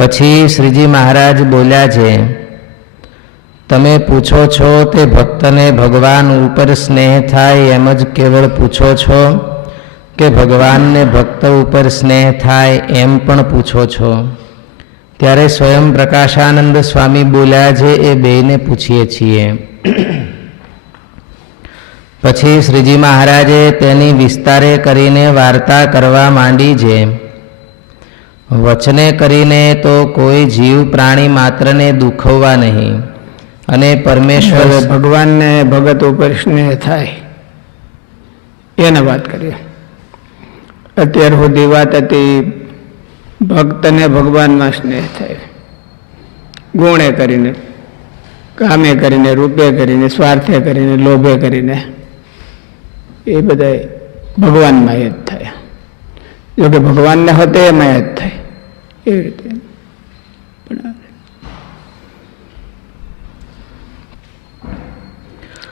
પછી શ્રીજી મહારાજ બોલ્યા છે, તમે પૂછો છો તે ભક્તને ભગવાન ઉપર સ્નેહ થાય એમ જ કેવળ પૂછો છો? કે ભગવાનને ભક્ત ઉપર સ્નેહ થાય એમ પણ પૂછો છો? ત્યારે સ્વયં પ્રકાશાનંદ સ્વામી બોલ્યા છે, એ બેયને પૂછીએ છીએ. પછી શ્રીજી મહારાજે તેની વિસ્તારે કરીને વાર્તા કરવા માંડી છે વચને કરીને તો કોઈ જીવ પ્રાણી માત્રને દુખવવા નહીં. અને પરમેશ્વર ભગવાનને ભગત ઉપર સ્નેહ થાય. એને વાત કરીએ. અત્યાર સુધી વાત હતી ભક્તને ભગવાનમાં સ્નેહ થાય. ગુણે કરીને, કામે કરીને, રૂપે કરીને, સ્વાર્થે કરીને, લોભે કરીને એ બધા ભગવાનમાં જ થાય. જો કે ભગવાનને હોતે એમાં જ થાય. એવી રીતે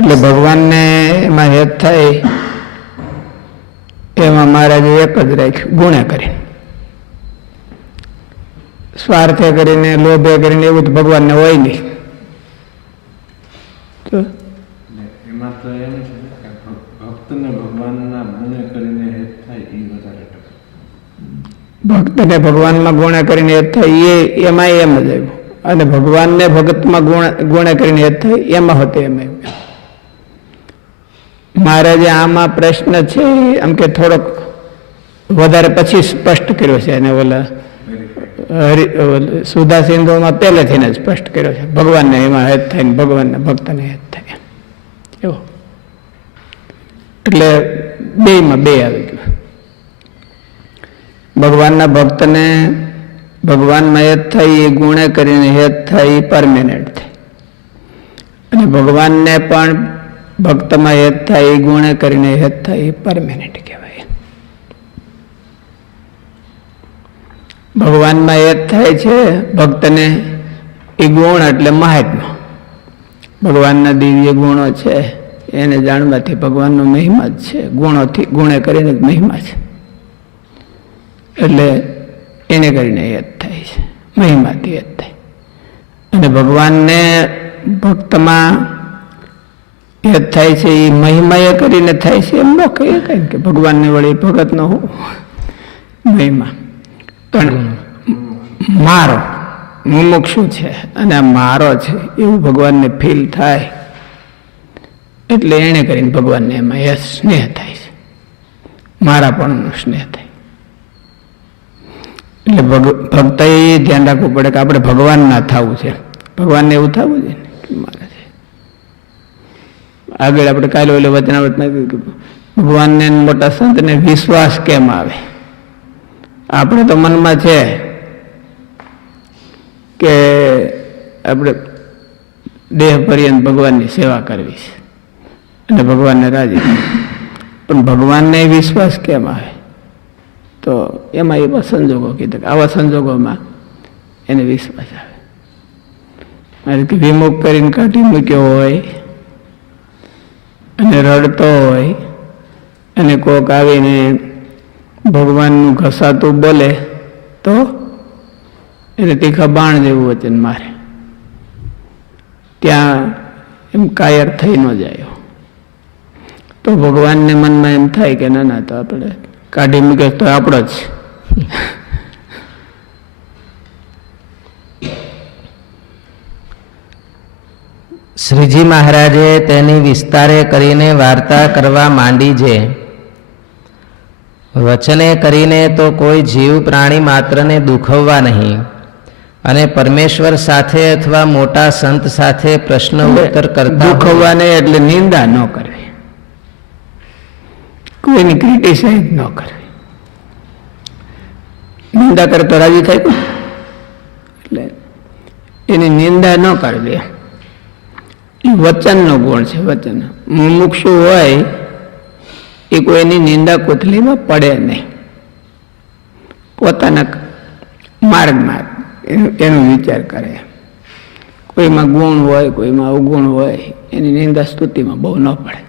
એટલે ભગવાનને એમાં હેત થાય, એમાં મહારાજે એક જ રાખ્યું, ગુણે કરીને સ્વાર્થે કરીને, લોભે કરીને એવું તો ભગવાનને હોય નહીં. તો એમાં તો એમ છે કે ભ- ભક્તને ભગવાનના ગુણે કરીને હેત થાય એ વધારે ટકે ભક્તને ભગવાનમાં ગુણે કરીને યદ થાય એ એમાં એમ જ આવ્યું. અને ભગવાનને ભગતમાં ગુણ, ગુણે કરીને યદ થાય એમાં હતો એમ આવ્યું. મહારાજે આમાં પ્રશ્ન છે, આમ કે થોડોક વધારે પછી સ્પષ્ટ કર્યો છે અને ઓલા, હરિ- સુધા સિંધુમાં પહેલેથી જ સ્પષ્ટ કર્યો છે. ભગવાનને એમાં હેત થાય ને ભગવાનને ભક્તને હેત થાય. એવો. એટલે બેમાં બે આવી ગયું. ભગવાનના ભક્તને ભગવાનમાં હેત થાય એ ગુણે કરીને હેત થઈ, પરમેનન્ટ થાય અને ભગવાનને પણ ભક્તમાં હેત થાય ગુણે કરીને હેત થાય, એ પરમેનન્ટ કહેવાય. ભગવાનમાં હેત થાય છે, ભક્તને એ ગુણ એટલે મહાત્મા. ભગવાનના દિવ્ય ગુણો છે, એને જાણવાથી ભગવાનનો મહિમા જ છે. ગુણોથી, ગુણે કરીને જ મહિમા છે. એટલે એને કરીને યાદ થાય છે, મહિમાથી યાદ થાય. અને ભગવાનને ભક્તમાં યાદ થાય છે એ મહિમા એ કરીને થાય છે, એમ ન કહીએ કારણ કે ભગવાનને વળી ભગત ન હોવું. મહિમા. પણ મારો મુમુક્ષુ છે અને આ મારો છે, એવું ભગવાનને ફીલ થાય. એટલે એણે કરીને ભગવાનને એમાં એ સ્નેહ થાય છે. મારા પણ સ્નેહ થાય. એટલે ભગ- ભક્ત એ ધ્યાન રાખવું પડે કે આપણે ભગવાન ના થવું છે. ભગવાનને એવું થવું છે મારે આગળ આપણે કાલે ઓલે કે ભગવાનને મોટા સંતને વિશ્વાસ કેમ આવે? આપણે તો મનમાં છે કે આપણે દેહ પર્યંત ભગવાનની સેવા કરવી છે. અને ભગવાનને રાજી. પણ ભગવાનને વિશ્વાસ કેમ આવે? તો એમાં એવા સંજોગો કીધા આવા સંજોગોમાં એને વિશ્વાસ આવે. મારે વિમુખ કરીને કાઢી મૂક્યો હોય, અને રડતો હોય, અને કોક આવીને ભગવાનનું ઘસાતું બોલે, તો એને તીખા બાણ જેવું વચન મારે. ત્યાં એમ કાયર થઈ ન જાય. તો ભગવાનને મનમાં એમ થાય કે ના ના, તો આપણે કાઢી મૂકે તો આપણો જ. શ્રીજી મહારાજે તેની વિસ્તારે કરીને વાર્તા કરવા માંડી છે. વચને કરીને તો કોઈ જીવ પ્રાણી માત્રને દુખવવા નહીં. અને પરમેશ્વર સાથે અથવા મોટા સંત સાથે પ્રશ્ન ઉત્તર કરતા હોય. દુખવાને એટલે નિંદા ન કરવી. કોઈની ક્રિટિસાઇઝ ન કરવી નિંદા કરે તો રાજી થાય એટલે એની નિંદા ન કરવી એ વચનનો ગુણ છે, વચન. મુમુક્ષુ હોય, એ કોઈની નિંદા કોથલીમાં પડે નહીં. પોતાના માર્ગમાં એનો વિચાર કરે. કોઈમાં ગુણ હોય, કોઈમાં અવગુણ હોય, એની નિંદા સ્તુતિમાં બહુ ન પડે.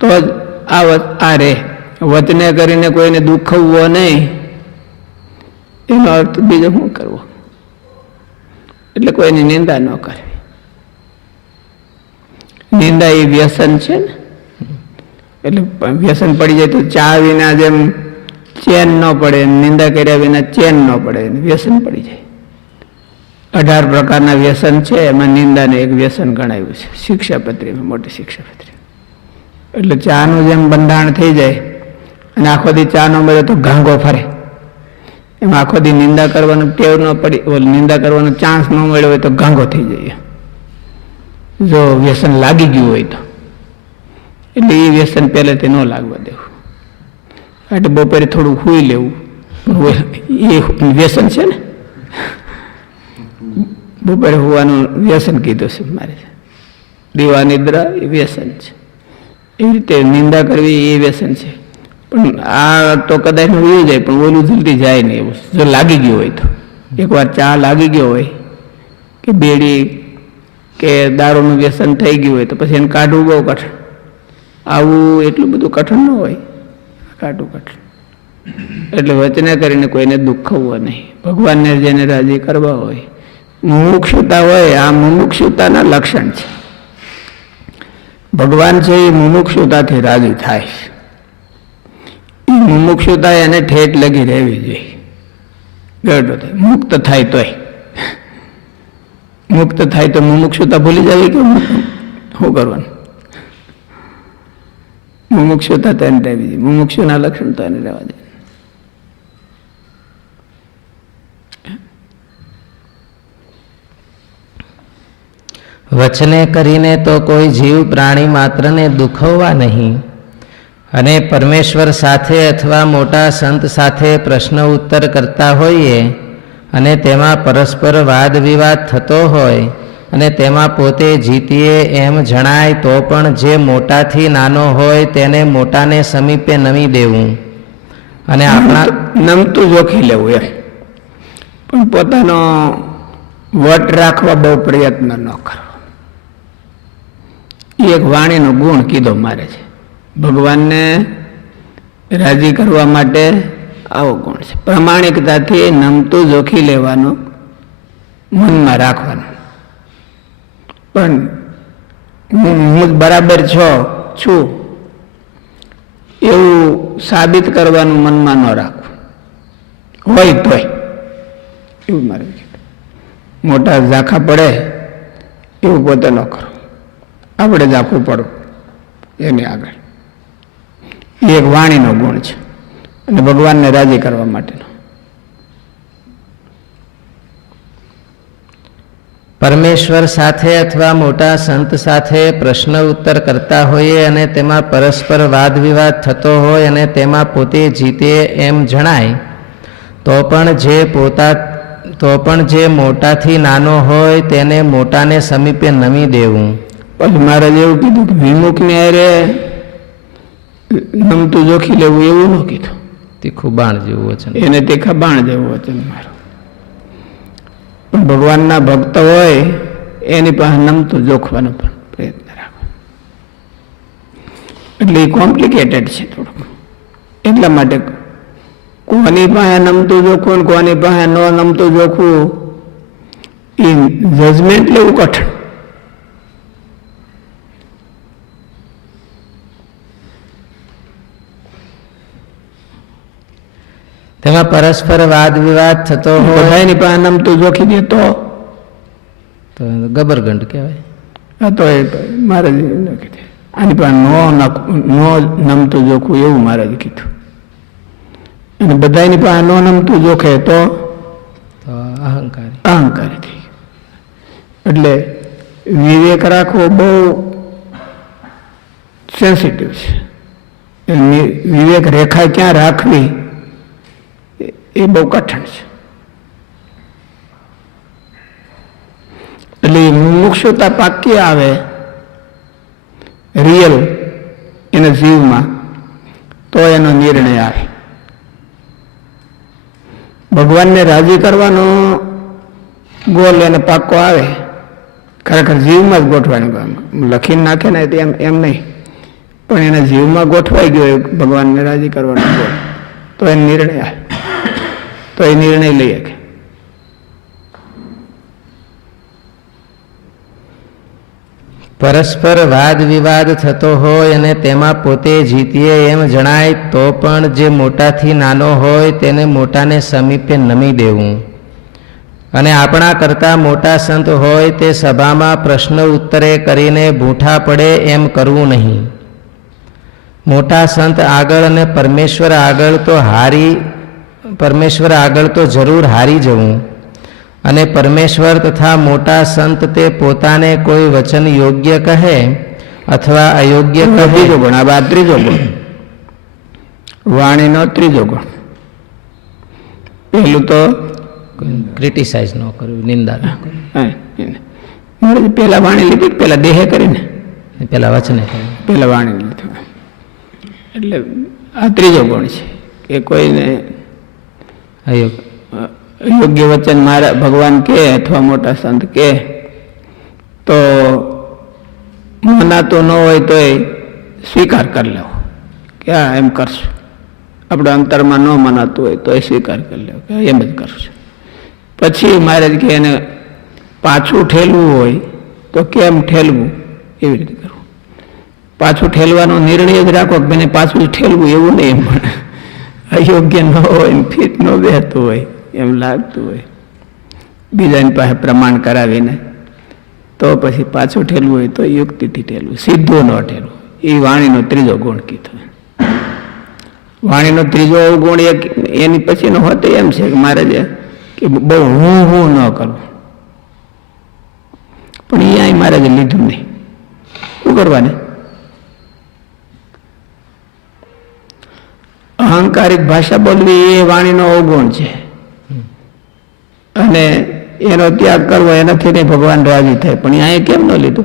તો જ આ આ રે. વતને કરીને કોઈને દુખવવો નહીં. એનો અર્થ બીજો શું કરવો? એટલે કોઈની નિંદા ન કરવી. નિંદા એ વ્યસન છે ને. એટલે વ્યસન પડી જાય તો ચા વિના જેમ ચેન ન પડે, નિંદા કર્યા વિના ચેન ન પડે વ્યસન પડી જાય. અઢાર પ્રકારના વ્યસન છે, એમાં નિંદાને એક વ્યસન ગણાવ્યું છે. શિક્ષાપત્રીમાં મોટી શિક્ષાપત્રી. એટલે ચાનું જેમ બંધાણ થઈ જાય અને આખો દી ન મળે તો ઘાંઘો ફરે. એમાં આખો દી નિંદા કરવાનું ટેવ ન પડી નિંદા કરવાનો ચાન્સ ન મળ્યો હોય તો ઘાંઘો થઈ જાય. જો વ્યસન લાગી ગયું હોય તો. એટલે એ વ્યસન પહેલેથી ન લાગવા દેવું. એટલે બપોરે થોડું હુઈ લેવું. એ વ્યસન છે ને. બપોરે હોવાનું વ્યસન કીધું છે મારે. દીવા નિદ્રા એ વ્યસન છે. એવી રીતે નિંદા કરવી એ વ્યસન છે. પણ આ તો કદાચ વયું જાય, પણ ઓલું જલ્દી જાય નહીં. એવું જો લાગી ગયું હોય તો. એકવાર ચા લાગી ગયો હોય કે બેડી કે દારૂનું વ્યસન થઈ ગયું હોય તો પછી એને કાઢવું બહુ કઠણ. આવું એટલું બધું કઠણ ન હોય. કાઢવું કઠણ. એટલે વચને કરીને કોઈને દુઃખવવો નહીં. ભગવાનને જેને રાજી કરવા હોય, મુમુક્ષુતા હોય, આ મુમુક્ષુતાના લક્ષણ છે. ભગવાન છે એ મુમુક્ષુતાથી રાજી થાય છે. એ મુમુક્ષુતા એને ઠેઠ લગી રહેવી જોઈએ. મુક્ત થાય તોય. મુક્ત થાય તો મુમુક્ષુતા ભૂલી જવી કે શું કરવાનું? મુમુક્ષુતા તો એને રહેવી જોઈએ. મુમુક્ષુના લક્ષણ તો એને રહેવા જોઈએ વચને કરીને તો કોઈ જીવ પ્રાણી માત્રને દુખવવા નહીં. અને પરમેશ્વર સાથે અથવા મોટા સંત સાથે પ્રશ્ન ઉત્તર કરતા હોઈએ અને તેમાં પરસ્પર વાદ વિવાદ થતો હોય અને તેમાં પોતે જીતીએ એમ જણાય તો પણ જે મોટાથી નાનો હોય તેને મોટાને સમીપે નમી દેવું. અને આપણા નમતું જોખી લેવું એમ. પણ પોતાનો વટ રાખવા બહુ પ્રયત્ન ન કરવો એ એક વાણીનો ગુણ કીધો મારે છે. ભગવાનને રાજી કરવા માટે આવો ગુણ છે. પ્રમાણિકતાથી નમતું જોખી લેવાનું મનમાં રાખવાનું. પણ હું બરાબર છો, છું. એવું સાબિત કરવાનું મનમાં ન રાખવું. હોય તોય. એવું મારે મોટા ઝાંખા પડે, એવું પોતે ન કરો. આપણે આપવું પડવું એની આગળ. એ એક વાણીનો ગુણ છે. અને ભગવાનને રાજી કરવા માટેનો. પરમેશ્વર સાથે અથવા મોટા સંત સાથે પ્રશ્ન ઉત્તર કરતા હોઈએ અને તેમાં પરસ્પર વાદ વિવાદ થતો હોય અને તેમાં પોતે જીતે એમ જણાય, તો પણ જે પોતા, તો પણ જે મોટાથી નાનો હોય તેને મોટાને સમીપે નમી દેવું. પછી મહારાજ એવું કીધું કે વિમુખને અરે નમતું જોખી લેવું એવું ન કીધું. તીખું બાણ જેવું વચન. એને તીખા બાણ જેવું વચન મારું પણ ભગવાનના ભક્ત હોય એની પાસે નમતું જોખવાનો પણ પ્રયત્ન રાખો. એટલે એ કોમ્પ્લિકેટેડ છે થોડુંક. એટલા માટે કોની પાસે નમતું જોખવું ને કોની પાસે ન નમતું જોખવું એ જજમેન્ટ લેવું કઠણ. તેમાં પરસ્પર વાદ વિવાદ થતો હોય. એની પાસે નમતું જોખી દે તો. તો ગબરગંડ કહેવાય. આ તો એ મારે આની પાસે નો નો નમતું જોખું એવું મારે કીધું. અને બધાની પાસે નો નમતું જોખે તો? અહંકાર. અહંકારી થઈ એટલે વિવેક રાખવો બહુ સેન્સિટિવ છે. વિવેક રેખા ક્યાં રાખવી? એ- બહુ કઠણ છે. એટલે મુક્ષતા મુમુક્ષુતા પાકી આવે રિયલ એના જીવમાં, તો એનો નિર્ણય આવે. ભગવાનને રાજી કરવાનો ગોલ એને પાકો આવે, ખરેખર જીવમાં જ ગોઠવાનું લખીને નાખે ને એમ એમ નહીં. પણ એના જીવમાં ગોઠવાઈ ગયો ભગવાનને રાજી કરવાનો ગોલ તો એને નિર્ણય આવે. તો એ નિર્ણય લઈ શકે. પરસ્પર વાદ વિવાદ થતો હોય અને તેમાં પોતે જીતીએ એમ જણાય, તો પણ જે મોટાથી નાનો હોય તેને મોટાને સમીપે નમી દેવું. અને આપણા કરતાં મોટા સંત હોય તે સભામાં પ્રશ્ન ઉત્તરે કરીને ભૂઠા પડે એમ કરવું નહીં. મોટા સંત આગળ અને પરમેશ્વર આગળ તો હારી પરમેશ્વર આગળ તો જરૂર હારી જવું. અને પરમેશ્વર તથા મોટા સંત તે પોતાને કોઈ વચન યોગ્ય કહે અથવા અયોગ્ય કહે? બીજો ગુણ આ બાદ ત્રીજો ગુણ. વાણીનો ત્રીજો ગુણ. પેલું તો ક્રિટિસાઇઝ ન કરવું નિંદા ન કરવી. પેલા વાણી લીધી પેલા દેહે કરીને. પેલા વચને. પેલા વાણી લીધું. એટલે આ ત્રીજો ગુણ છે કે કોઈને યોગ્ય વચન મારા ભગવાન કે અથવા મોટા સંત કે, તો મનાતું ન હોય તોય સ્વીકાર કરી લેવો કે હા એમ કરશું. આપણે અંતરમાં ન મનાતું હોય તો એ સ્વીકાર કરી લેવો કે એમ જ કરશું. પછી મહારાજ કે એને પાછું ઠેલવું હોય તો કેમ ઠેલવું? એવી રીતે કરવું. પાછું ઠેલવાનો નિર્ણય જ રાખો કે મને પાછું ઠેલવું, એવું નહીં પણ અયોગ્ય ન હોય એમ ફિટ ન બેહતું હોય, એમ લાગતું હોય. બીજાની પાસે પ્રમાણ કરાવીને તો પછી પાછું ઠેલવું હોય તો યુક્તિથી ઠેલવું, સીધું ન ઠેલવું. એ વાણીનો ત્રીજો ગુણ કીધો વાણીનો ત્રીજો ગુણ એક, એની પછીનો હોત એમ છે કે મારે જે કે બહુ હું હું ન કરવું પણ અહીંયા મારે જે લીધું નહીં. શું કરવાને? અહંકારિક ભાષા બોલવી એ વાણીનો અવગુણ છે. અને એનો ત્યાગ કરવો એનાથી નહીં ભગવાન રાજી થાય. પણ અહીંયા કેમ ન લીધું?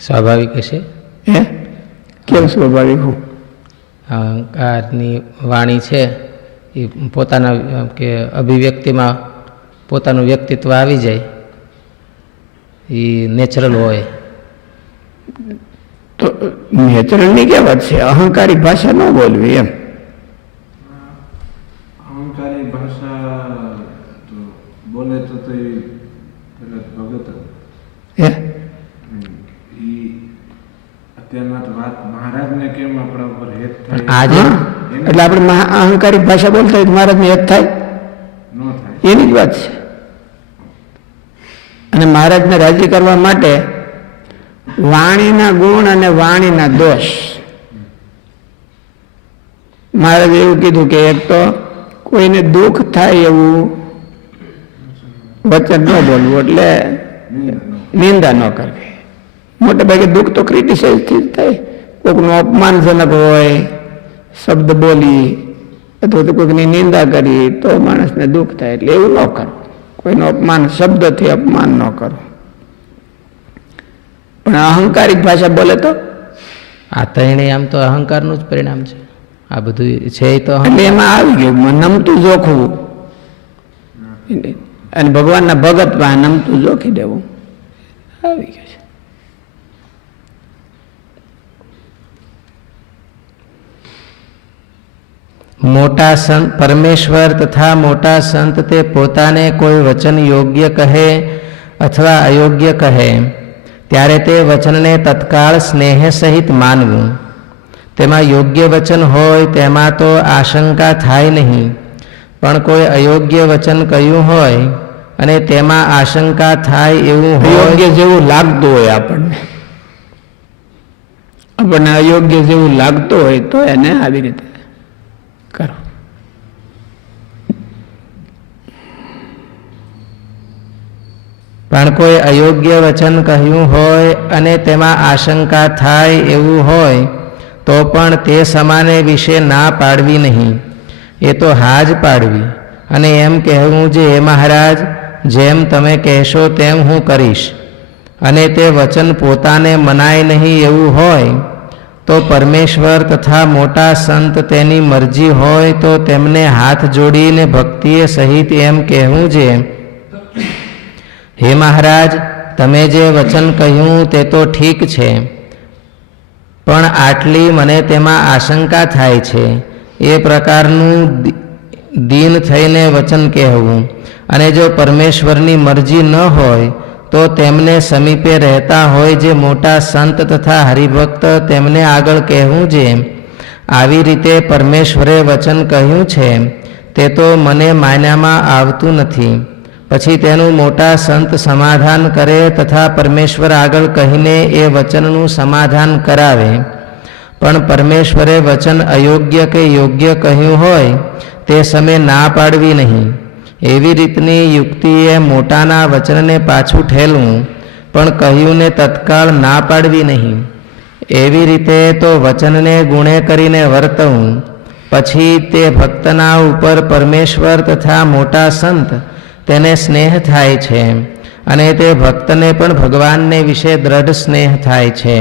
સ્વાભાવિક હશે? હે? કેમ સ્વાભાવિક હું? અહંકારની વાણી છે એ પોતાના કે અભિવ્યક્તિમાં પોતાનું વ્યક્તિત્વ આવી જાય. એ નેચરલ હોય. તો નેચરલની કેમ વાત છે? અહંકારી ભાષા ન બોલવી એમ. અહંકારી ભાષા બોલે તો તો ભગત હે? આજે એટલે આપણે અહંકારી ભાષા બોલતા હોય તો મહારાજને હેત થાય? ન થાય. એની જ વાત છે. અને મહારાજને રાજી કરવા માટે વાણીના ગુણ અને વાણીના દોષ. મહારાજ એવું કીધું કે એક તો કોઈને દુઃખ થાય એવું વચન ન બોલવું એટલે નિંદા ન કરવી. મોટે ભાગે દુઃખ તો ક્રિટિસાઇઝથી જ થાય. કોઈકનું અપમાનજનક હોય, શબ્દ બોલી, અથવા તો કોઈકની નિંદા કરી તો માણસને દુઃખ થાય એટલે એવું ન કરવું. કોઈનું અપમાન શબ્દથી અપમાન ન કરવું. પણ અહંકારિક ભાષા બોલે તો? આ ત્રણેય આમ તો અહંકારનું જ પરિણામ છે. આ બધું છે તો એટલે એમાં આવી ગયું નમતું જોખવું. અને ભગવાનના ભગતમાં નમતું જોખી દેવું. આવી ગયું છે. મોટા સંત પરમેશ્વર તથા મોટા સંત તે પોતાને કોઈ વચન યોગ્ય કહે અથવા અયોગ્ય કહે. ત્યારે તે વચનને તત્કાળ સ્નેહ સહિત માનવું. તેમાં યોગ્ય વચન હોય તેમાં તો આશંકા થાય નહીં. પણ કોઈ અયોગ્ય વચન કહ્યું હોય અને તેમાં આશંકા થાય એવું અયોગ્ય જેવું લાગતું હોય આપણને. આપણને અયોગ્ય જેવું લાગતું હોય તો એને આવી રીતે પણ કોઈ અયોગ્ય વચન કહ્યું હોય અને તેમાં આશંકા થાય એવું હોય, તો પણ તે સમાને વિશે ના પાડવી નહીં. એ તો હા જ પાડવી. અને એમ કહેવું જે, હે મહારાજ, જેમ તમે કહેશો તેમ હું કરીશ. અને તે વચન પોતાને મનાય નહીં એવું હોય, તો પરમેશ્વર તથા મોટા સંત તેની મરજી હોય તો તેમને હાથ જોડીને ભક્તિએ સહિત એમ કહેવું છે હે મહારાજ, તમે જે વચન કહ્યું તે તો ઠીક છે, પણ આટલી મને તેમાં આશંકા થાય છે. એ પ્રકારનું દીન થઈને વચન કહેવું. અને જો પરમેશ્વરની મરજી ન હોય, તો તેમને સમીપે રહેતા હોય જે મોટા સંત તથા હરિભક્ત તેમને આગળ કહેવું જે. આવી રીતે પરમેશ્વરે વચન કહ્યું છે, તે તો મને માન્યામાં આવતું નથી. પછી તેનું મોટા સંત સમાધાન કરે તથા પરમેશ્વર આગળ કહીને એ વચનનું સમાધાન કરાવે. પણ પરમેશ્વરે વચન અયોગ્ય કે યોગ્ય કહ્યું હોય, તે સમય ના પાડવી નહીં. એવી રીતની યુક્તિએ મોટાના વચનને પાછું ઠેલવું, પણ કહ્યુંને તત્કાળ ના પાડવી નહીં. એવી રીતે તો વચનને ગુણે કરીને વર્તવું. પછી તે ભક્તના ઉપર પરમેશ્વર તથા મોટા સંત તેને સ્નેહ થાય છે અને તે ભક્તને પણ ભગવાનને વિશે દ્રઢ સ્નેહ થાય છે.